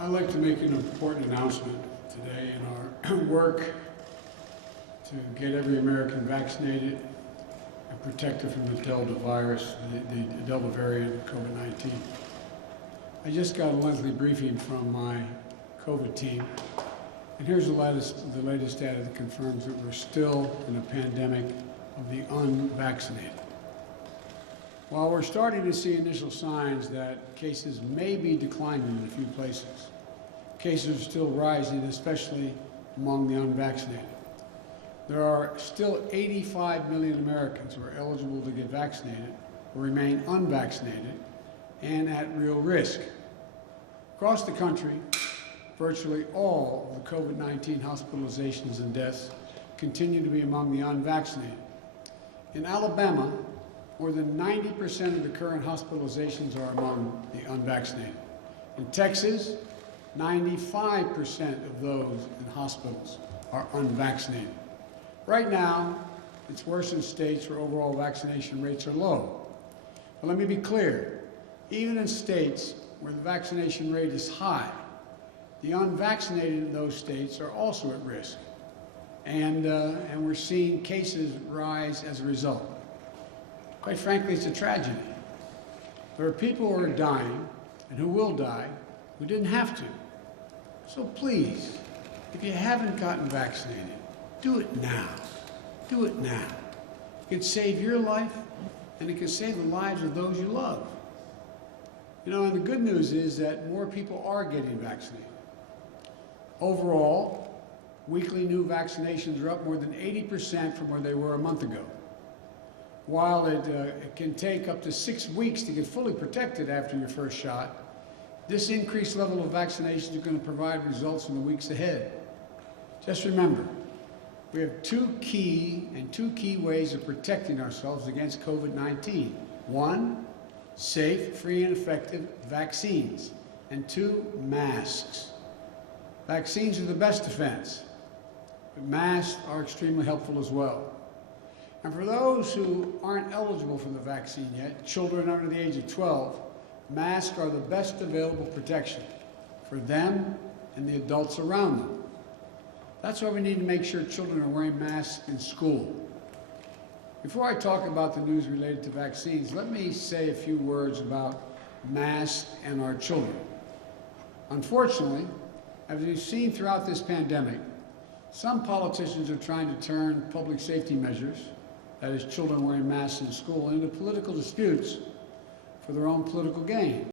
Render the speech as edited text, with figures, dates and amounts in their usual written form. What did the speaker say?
I'd like to make an important announcement today in our work to get every American vaccinated and protected from the Delta virus, the Delta variant of COVID-19. I just got a monthly briefing from my COVID team, and here's the latest data that confirms that we're still in a pandemic of the unvaccinated. While we're starting to see initial signs that cases may be declining in a few places, cases are still rising, especially among the unvaccinated. There are still 85 million Americans who are eligible to get vaccinated or remain unvaccinated and at real risk. Across the country, virtually all of the COVID-19 hospitalizations and deaths continue to be among the unvaccinated. In Alabama, more than 90% of the current hospitalizations are among the unvaccinated. In Texas, 95% of those in hospitals are unvaccinated. Right now, it's worse in states where overall vaccination rates are low. But let me be clear, even in states where the vaccination rate is high, the unvaccinated in those states are also at risk. And we're seeing cases rise as a result. Quite frankly, it's a tragedy. There are people who are dying and who will die who didn't have to. So please, if you haven't gotten vaccinated, do it now. Do it now. It could save your life, and it could save the lives of those you love. You know, and the good news is that more people are getting vaccinated. Overall, weekly new vaccinations are up more than 80% from where they were a month ago. While it can take up to 6 weeks to get fully protected after your first shot, this increased level of vaccination is going to provide results in the weeks ahead. Just remember, we have two key ways of protecting ourselves against COVID-19. One, safe, free, and effective vaccines. And two, masks. Vaccines are the best defense, but masks are extremely helpful as well. And for those who aren't eligible for the vaccine yet, children under the age of 12, masks are the best available protection for them and the adults around them. That's why we need to make sure children are wearing masks in school. Before I talk about the news related to vaccines, let me say a few words about masks and our children. Unfortunately, as we've seen throughout this pandemic, some politicians are trying to turn public safety measures, that is, children wearing masks in school, into political disputes for their own political gain.